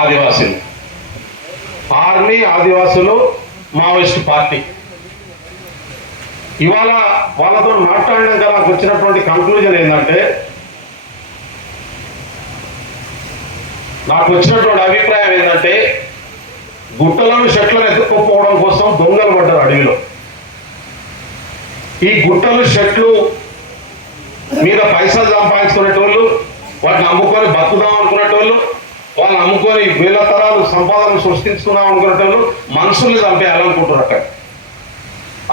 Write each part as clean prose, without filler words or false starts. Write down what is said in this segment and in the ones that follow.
ఆదివాసీలు, ఆర్మీ ఆదివాసులు Maoist party. ఇవాళ వాళ్ళతో మాట్లాడినాక నాకు వచ్చినటువంటి కంక్లూజన్ ఏంటంటే, నాకు వచ్చినటువంటి అభిప్రాయం ఏంటంటే, గుట్టలను షెట్లను ఎత్తుకోపోవడం కోసం దొంగలు పడ్డారు అడవిలో. ఈ గుట్టలు షెట్లు మీద పైసలు సంపాదించుకునేటోళ్ళు, వాటిని అమ్ముకొని బతుకుదాం అనుకునేటోళ్ళు, వాళ్ళని అమ్ముకొని వేల తరాలు సంపాదన సృష్టించుకుందాం అనుకునేటోళ్ళు మనుషుల్ని చంపేయాలనుకుంటున్నారు. అక్కడ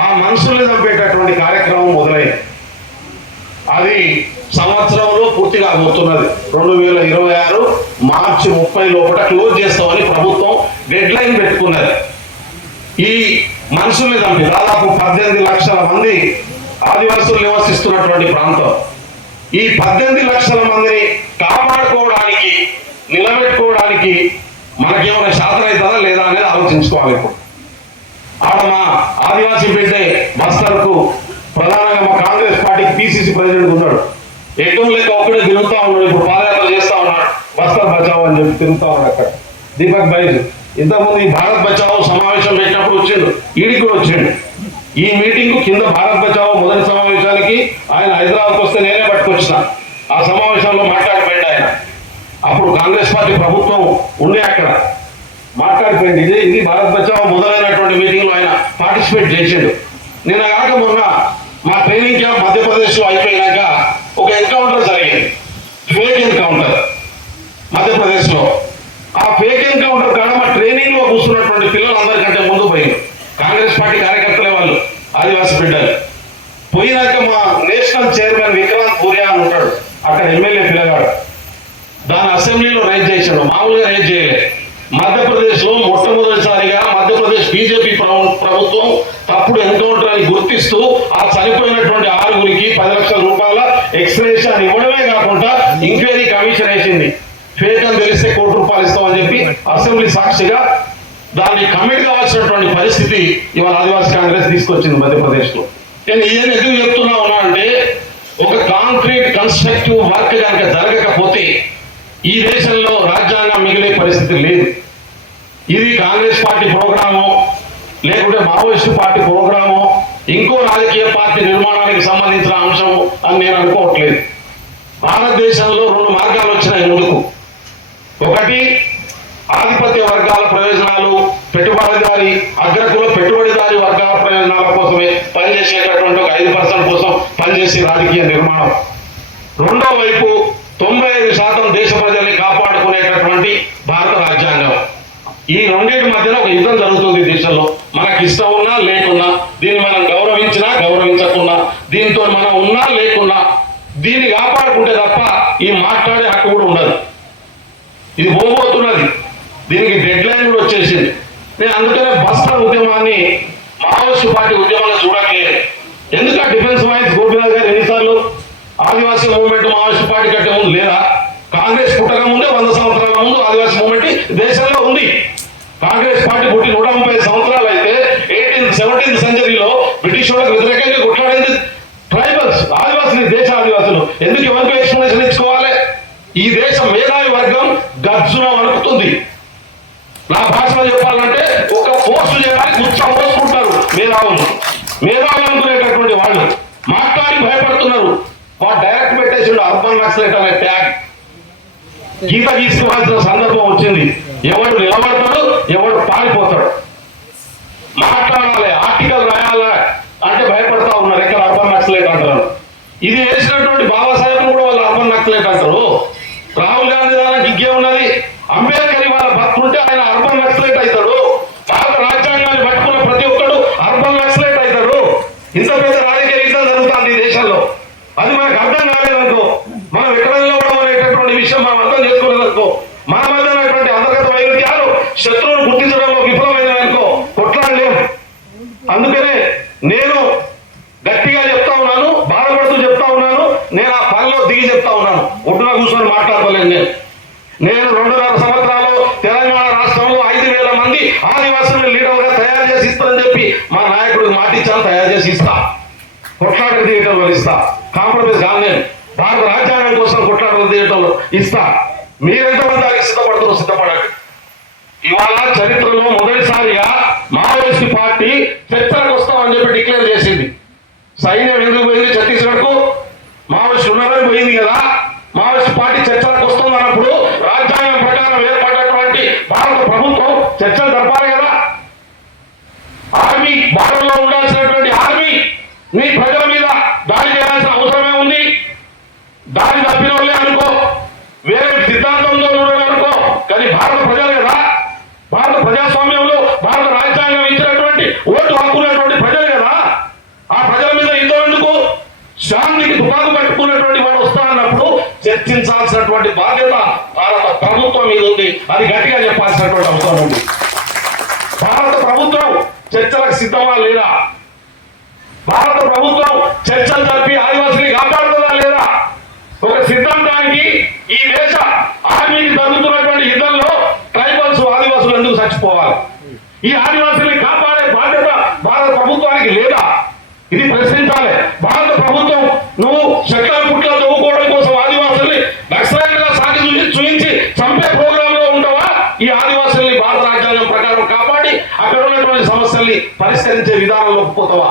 ఆ మనుషుల్ని చంపేటటువంటి కార్యక్రమం మొదలైంది. అది సంవత్సరంలో పూర్తిగా పోతున్నది. 2026 మార్చి 30 లోపల క్లోజ్ చేస్తామని ప్రభుత్వం డెడ్ లైన్ పెట్టుకున్నది. ఈ మనుషుల్ని చంపి దాదాపు 18 లక్షల మంది ఆదివాసులు నివసిస్తున్నటువంటి ప్రాంతం. ఈ 18 లక్షల మందిని కాపాడుకోవడానికి, నిలబెట్టుకోవడానికి మనకేమైనా శాతం అవుతుందా లేదా అనేది ఆలోచించుకోవాలి. ఇప్పుడు ఆడ మా ఆదివాసీ బిడ్డే బస్తర్కు ప్రధానంగా మా కాంగ్రెస్ పార్టీకి పిసిసి ప్రెసిడెంట్ ఉన్నాడు. ఎక్కం లెక్క ఒక్కడే తిరుగుతా ఉన్నాడు. ఇప్పుడు పాదయాత్ర చేస్తా ఉన్నాడు, బస్తర్ బచావ్ అని చెప్పి తిరుగుతా ఉన్నాడు. అక్కడ దీపక్ బైజ్ ఇంతకుముందు ఈ భారత్ బచావ్ సమావేశం పెట్టినప్పుడు వచ్చిండు, ఈడికి కూడా వచ్చిండు. ఈ మీటింగ్ కింద భారత్ బచావ్ మొదటి సమావేశానికి ఆయన హైదరాబాద్కి వస్తే నేనే పట్టుకొచ్చిన. ఆ సమావేశంలో మాట్లాడిపోయింది ఆయన. అప్పుడు కాంగ్రెస్ పార్టీ ప్రభుత్వం ఉండే అక్కడ మాట్లాడిపోయింది. ఇది భారత్ బచావ్ మొదలైనటువంటి మీటింగ్ లో ఆయన పార్టిసిపేట్ చేసిండు. నిన్న కాక మొన్న మా ట్రైనింగ్ క్యాంప్ మధ్యప్రదేశ్ లో అయిపోయినాక ఒక ఎన్కౌంటర్ జరిగింది, ఫేక్ ఎన్కౌంటర్ మధ్యప్రదేశ్ లో. ఆ ఫేక్ ఎన్కౌంటర్ కాడ మా ట్రైనింగ్ లో కూర్చున్నటువంటి పిల్లలందరికంటే ముందు పోయింది. కాంగ్రెస్ పార్టీ కార్యకర్తలే వాళ్ళు, ఆదివాసీ బిడ్డలు. పోయినాక మా నేషనల్ చైర్మన్ విక్రాంత్ పూరియా అని ఉంటాడు, అక్కడ ఎమ్మెల్యే పిల్లగాడు, దాని అసెంబ్లీలో రైజ్ చేశాడు. మామూలుగా రైజ్ చేయలే. మధ్యప్రదేశ్ లో మొట్టమొదటిసారిగా మధ్యప్రదేశ్ బీజేపీ ప్రభుత్వం తప్పుడు ఎన్కౌంటర్ అని గుర్తిస్తూ ఆ చనిపోయినటువంటి 6గురికి 10 లక్షల రూపాయల ఎక్స్ప్రెషన్ ఇవ్వడమే కాకుండా ఎంక్వైరీ కమిషన్ వేసింది. ఫేక్ అని తెలిస్తే ₹1 కోటి ఇస్తామని చెప్పి అసెంబ్లీ సాక్షిగా దాన్ని కమిట్ కావాల్సినటువంటి పరిస్థితి ఇవాళ ఆదివాసీ కాంగ్రెస్ తీసుకొచ్చింది మధ్యప్రదేశ్ లో. నేను ఇవన్నీ ఎందుకు చెప్తున్నా ఉన్నా అంటే, ఒక కాంక్రీట్ కన్స్ట్రక్టివ్ వర్క్ కనుక జరగకపోతే ఈ దేశంలో రాజ్యాంగం మిగిలే పరిస్థితి లేదు. ఇది కాంగ్రెస్ పార్టీ ప్రోగ్రామో లేకుంటే మావోయిస్టు పార్టీ ప్రోగ్రామో ఇంకో రాజకీయ పార్టీ నిర్మాణానికి సంబంధించిన అంశం అని నేను అనుకోవట్లేదు. భారతదేశంలో 2 మార్గాలు వచ్చినాయి ముందుకు. ఒకటి, ఆధిపత్య వర్గాల ప్రయోజనాలు, పెట్టుబడిదారి అగ్రకుల పెట్టుబడిదారి వర్గాల ప్రయోజనాల కోసమే పనిచేసేటటువంటి ఒక 5% కోసం పనిచేసే రాజకీయ నిర్మాణం. రెండో వైపు 95% దేశ ప్రజల్ని కాపాడుకునేటటువంటి భారత రాజ్యాంగం. ఈ రెండింటి మధ్యన ఒక యుద్ధం జరుగుతుంది దేశంలో. మనకి ఇష్టం ఉన్నా లేకున్నా, దీన్ని మనం గౌరవించినా గౌరవించకున్నా, దీంతో మనం ఉన్నా లేకున్నా దీన్ని కాపాడుకుంటే తప్ప ఈ మాట్లాడే హక్కు కూడా ఉండదు. ఇది పోబోతున్నది, దీనికి డెడ్ లైన్ కూడా వచ్చేసింది. నేను అందుకనే బస్తర్ ఉద్యమాన్ని మావోయిస్టు పార్టీ ఉద్యమంలో చూడట్లేదు. ఎందుకంటే డిఫెన్స్ వాయిస్ గోపినాథ్ గారు ఎన్నిసార్లు ఆదివాసీ మూవ్మెంట్ మావోయిస్టు పార్టీ కంటే ముందు లేదా? కాంగ్రెస్ పుట్టక ముందే 100 సంవత్సరాల ముందు ఆదివాసీ మూవ్మెంట్ దేశంలో ఉంది. కాంగ్రెస్ పార్టీ పుట్టి 130 సంవత్సరాలు అయితే 17th సెంచరీలో బ్రిటిష్ వాళ్ళకి వ్యతిరేకంగా కొట్లాడేది ట్రైబల్స్, ఆదివాసులు, దేశ ఆదివాసులు. ఎందుకు ఎవరికి ఎక్స్ప్లెనేషన్ ఇచ్చుకోవాలి? ఈ దేశ మేధావి వర్గం గర్జున వణుకుతుంది. నా భాషలో చెప్పాలంటే ఒక పోస్టు చేయడానికి ఉత్సాహం పోసుకుంటారు మేధావులు. మేధావులు అనుకునేటటువంటి వాళ్ళు మాట్లాడి భయపడుతున్నారు. వాడు డైరెక్ట్ పెట్టేసిండు అర్బన్ నక్సలైట్ అనే ట్యాగ్. గీత గీసుకోవాల్సిన సందర్భం వచ్చింది. ఎవడు నిలబడతాడు, ఎవడు పారిపోతాడు. మాట్లాడాలి, ఆర్టికల్ రాయాలి అంటే భయపడతా ఉన్నారు. ఎక్కడ అర్బన్ నక్సలైట్ అంటారు. ఇది వేసినటువంటి బాబాసాహెబ్ కూడా వాళ్ళు అర్బన్ నక్సలైట్ అంటారు. రాహుల్ గాంధీ దానికి ఇంకేమున్నది? అంబేద్కర్ ఇవాళ బతుకుంటే ఆయన అర్బన్ నక్సలైట్ అవుతాడు. భారత రాజ్యాంగాన్ని పట్టుకున్న ప్రతి ఒక్కడు అర్బన్ నక్సలైట్ అవుతాడు. ఇంత పెద్ద రాజకీయ యుద్ధం జరుగుతుంది ఈ దేశంలో. అది మనకు అర్థం కాలేదనుకో, మనం ఎక్కడ నిలవడం అనేటటువంటి విషయం మనం అర్థం చేసుకోలేదనుకో, మన మధ్య ఉన్నటువంటి అంతర్గత వైరుధ్యాలు శత్రువును గుర్తించడంలో విఫలమైనదనుకో కొట్లాడలేము. అందుకనే నేను గట్టిగా చెప్తా ఉన్నాను, బాధపడుతూ చెప్తా ఉన్నాను. నేను ఆ పనిలో దిగి చెప్తా ఉన్నాను, ఒడ్డున కూర్చొని మాట్లాడలేదు. నేను 2.5 సంవత్సరాలు తెలంగాణ రాష్ట్రంలో 5,000 మంది ఆదివాసులను లీడర్గా తయారు చేసి ఇస్తానని చెప్పి మా నాయకుడికి మాటిచ్చాను. తయారు చేసి ఇస్తా, కొట్లాటకు దిగటంలో ఇస్తా, కాంప్రమైజ్ కాదు. నేను భారత రాజ్యాంగం కోసం కొట్లాటకు దిగటంలో ఇస్తా. మీరెంతమంది దానికి సిద్ధపడుతున్నారు? సిద్ధపడండి. ఇవాళ చరిత్రలో మొదటిసారిగా మావోయిస్ట్ పార్టీ చర్చలకు వస్తామని చెప్పి డిక్లేర్ చేసింది. సైన్యం ఎందుకు పోయింది ఛత్తీస్గఢ్కు? మావోయిస్ట్ ఉన్నారని పోయింది కదా. మావోయిస్ట్ పార్టీ చర్చలకు వస్తుంది అన్నప్పుడు రాజ్యాంగం ప్రకారం ఏర్పడినటువంటి భారత ప్రభుత్వం చర్చలు జరపాలి కదా. ఆర్మీ భారతంలో ఉండాల్సినటువంటి ఆర్మీ నీ ప్రజల మీద దాడి చేయాల్సిన అవసరమే ఉంది. దాడి తప్పిన వాళ్ళే అనుకో, వేరే సిద్ధాంతంతో అనుకో, కానీ భారత ప్రజలు కదా, భారత ప్రజాస్వామ్యంలో భారత రాజ్యాంగం ఇచ్చినటువంటి ఓటు హక్కున్నటువంటి ప్రజలు కదా. ఆ ప్రజల మీద యుద్ధం ఎందుకు? శాంతికి తుపాకు పట్టుకున్నటువంటి వాడు వస్తా అన్నప్పుడు చర్చించాల్సినటువంటి బాధ్యత భారత ప్రభుత్వం మీద ఉంది. అది గట్టిగా చెప్పాల్సినటువంటి అవసరం ఉంది. భారత ప్రభుత్వం చర్చలకు సిద్ధమా లేదా? భారత ప్రభుత్వం చర్చలు జరిపి ఆదివాసుల్ని కాపాడుతుందా లేదా? ఒక సిద్ధాంతానికి ఈ దేశ ఆర్మీకి జరుగుతున్నటువంటి యుద్ధంలో ట్రైబల్స్ ఆదివాసులు ఎందుకు చచ్చిపోవాలి? ఈ ఆదివాసుల్ని కాపాడే బాధ్యత భారత ప్రభుత్వానికి లేదా? ఇది ప్రశ్నించాలి. భారత ప్రభుత్వం నువ్వు చెట్ల పుట్ల తవ్వుకోవడం కోసం ఆదివాసుల్ని నక్సలైట్గా సాగి చూపించి చంపే ప్రోగ్రామ్ లో ఉంటావా? ఈ ఆదివాసుల్ని భారత రాజ్యాంగం ప్రకారం కాపాడి అక్కడ ఉన్నటువంటి సమస్యల్ని పరిష్కరించే విధానంలోకి పోతావా?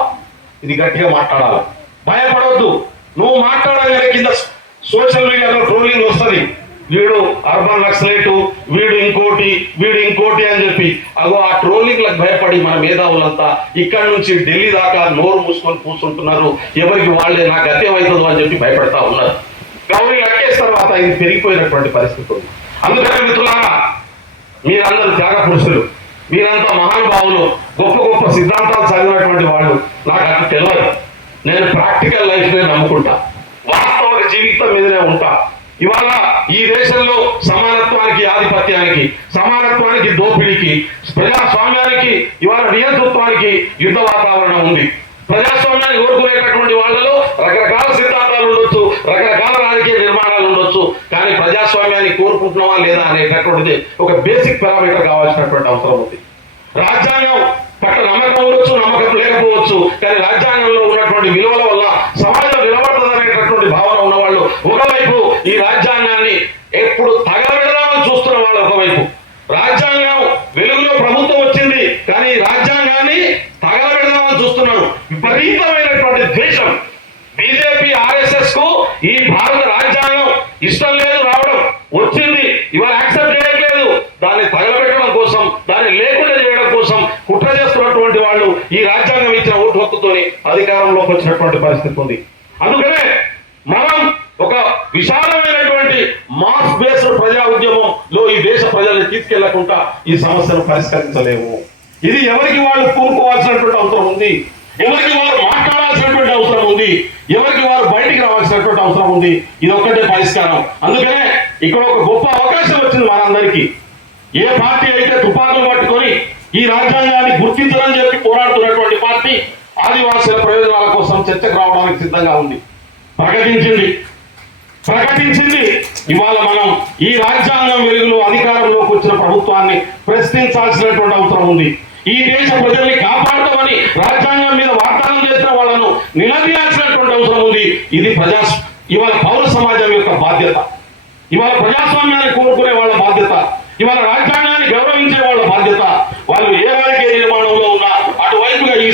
ఇది గట్టిగా మాట్లాడాలి. భయపడవద్దు. నువ్వు మాట్లాడగానే కింద సోషల్ మీడియాలో ట్రోలింగ్ వస్తుంది. వీడు అర్బన్ నక్సలైట్, వీడు ఇంకోటి అని చెప్పి. అగో ఆ ట్రోలింగ్లకు భయపడి మన మేధావులంతా ఇక్కడ నుంచి ఢిల్లీ దాకా నోరు మూసుకొని కూర్చుంటున్నారు. ఎవరికి వాళ్ళే నాకు అత్యమవుతుందో అని చెప్పి భయపడతా ఉన్నారు. గౌరీ లెక్కేసిన తర్వాత ఇది పెరిగిపోయినటువంటి పరిస్థితి ఉంది. అందుకనే మిత్రులారా, మీరందరూ త్యాగ పురుషులు, మీరంతా మహానుభావులు, గొప్ప గొప్ప సిద్ధాంతాలు చదివినటువంటి వాళ్ళు. నాకు అది తెలియదు. నేను ప్రాక్టికల్ లైఫ్ నే నమ్ముకుంటా, వాస్తవ జీవితం మీదనే ఉంటా. ఇవాళ ఈ దేశంలో సమానత్వానికి, ఆధిపత్యానికి, సమానత్వానికి, దోపిడీకి, ప్రజాస్వామ్యానికి, ఇవాళ నియంతృత్వానికి యుద్ధ వాతావరణం ఉంది. ప్రజాస్వామ్యాన్ని కోరుకునేటటువంటి వాళ్ళలో రకరకాల సిద్ధాంతాలు ఉండొచ్చు, రకరకాల రాజకీయ నిర్మాణాలు ఉండొచ్చు, కానీ ప్రజాస్వామ్యాన్ని కోరుకుంటున్నావా లేదా అనేటటువంటిది ఒక బేసిక్ పారామీటర్ కావాల్సినటువంటి అవసరం ఉంది. రాజ్యాంగం పట్ల నమ్మకం ఉండొచ్చు, నమ్మకం లేకపోవచ్చు, కానీ రాజ్యాంగంలో ఉన్నటువంటి విలువల వల్ల సమాజం నిలబడుతుంది అనేటటువంటి భావన ఉన్నవాళ్ళు ఒకవైపు, ఈ రాజ్యాంగాన్ని ఎప్పుడు తగలబెడదామని చూస్తున్న వాళ్ళు ఒకవైపు. రాజ్యాంగం వెలుగులో ప్రభుత్వం వచ్చింది, కానీ రాజ్యాంగాన్ని తగలబెడదామని చూస్తున్నారు. విపరీతమైనటువంటి ద్వేషం. బీజేపీ ఆర్ఎస్ఎస్ కు ఈ భారత రాజ్యాంగం ఇష్టం లేదు, రావడం వచ్చింది, ఇవాళ యాక్సెప్ట్ చేయట్లేదు. దాన్ని తగలబెట్టడం కోసం, దాన్ని లేకుండా చేయడం కోసం కుట్ర చేస్తున్నటువంటి వాళ్ళు ఈ రాజ్యాంగం ఇచ్చిన ఓటు హక్కుతోని అధికారంలోకి వచ్చినటువంటి పరిస్థితి ఉంది. అందుకనే మనం ఒక విశాలమైనటువంటి మాస్ బేస్డ్ ప్రజా ఉద్యమంలో ఈ దేశ ప్రజల్ని తీసుకెళ్లకుండా ఈ సమస్యను పరిష్కరించలేము. ఇది ఎవరికి వాళ్ళు కూరుకోవాల్సినటువంటి అవసరం ఉంది, ఎవరికి వారు మాట్లాడాల్సినటువంటి అవసరం ఉంది, ఎవరికి వారు బయటికి రావాల్సినటువంటి అవసరం ఉంది. ఇది ఒక్కటే పరిష్కారం. అందుకనే ఇక్కడ ఒక గొప్ప అవకాశం వచ్చింది మనందరికీ. ఏ పార్టీ అయితే తుపాకులు పట్టుకొని ఈ రాజ్యాంగాన్ని గుర్తించాలని చెప్పి పోరాడుతున్నటువంటి పార్టీ ఆదివాసుల ప్రయోజనాల కోసం చర్చకు రావడానికి సిద్ధంగా ఉంది. ప్రకటించింది. ఇవాళ మనం ఈ రాజ్యాంగం వెలుగులో అధికారంలోకి వచ్చిన ప్రభుత్వాన్ని ప్రశ్నించాల్సినటువంటి అవసరం ఉంది. ఈ దేశ ప్రజల్ని కాపాడతామని రాజ్యాంగం మీద వాగ్దానం చేసిన వాళ్ళను నిలదీయాల్సినటువంటి అవసరం ఉంది. ఇది ఇవాళ పౌర సమాజం యొక్క బాధ్యత, ఇవాళ ప్రజాస్వామ్యాన్ని కోరుకునే వాళ్ళ బాధ్యత, ఇవాళ రాజ్యాంగాన్ని గౌరవించే వాళ్ళ బాధ్యత. వాళ్ళు ఏ రాజకీయ నిర్మాణంలో ఉన్నా అటువైపుగా ఈ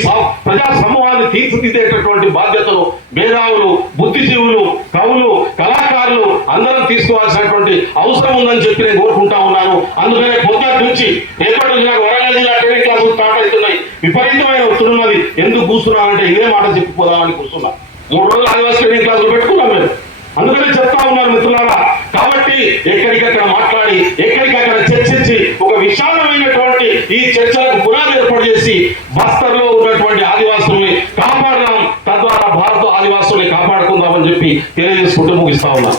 ప్రజా సమూహాన్ని తీర్చిదిద్దేటటువంటి బాధ్యతను మేధావులు, బుద్ధిజీవులు, కవులు, కళాకారులు అందరం తీసుకోవాల్సినటువంటి అవసరం ఉందని చెప్పి నేను కోరుకుంటా ఉన్నాను. అందుకనే పొద్దుటి నుంచి రేపటి నుంచి నాకు వరంగల్ జిల్లా ట్రైనింగ్ క్లాసులు స్టార్ట్ అవుతున్నాయి. విపరీతమైన వస్తున్నది. ఎందుకు కూర్చున్నానంటే ఇదే మాట చెప్పిపోదామని కూర్చున్నా. 3 రోజులు ఆదివాసీ ట్రైనింగ్ క్లాసులు పెట్టుకున్నాం మేము. అందుకని చెప్తా ఉన్నారు మిత్రులారా. కాబట్టి ఎక్కడికక్కడ మాట్లాడి, ఎక్కడికక్కడ చర్చించి, ఒక విశాలమైనటువంటి ఈ చర్చలకు పునాది ఏర్పాటు చేసి బస్తర్లో ఉన్నటువంటి ఆదివాసుల్ని కాపాడదాం, తద్వారా భారత ఆదివాసుల్ని కాపాడుకుందామని చెప్పి తెలియజేసుకుంటూ ముగిస్తా ఉన్నాం.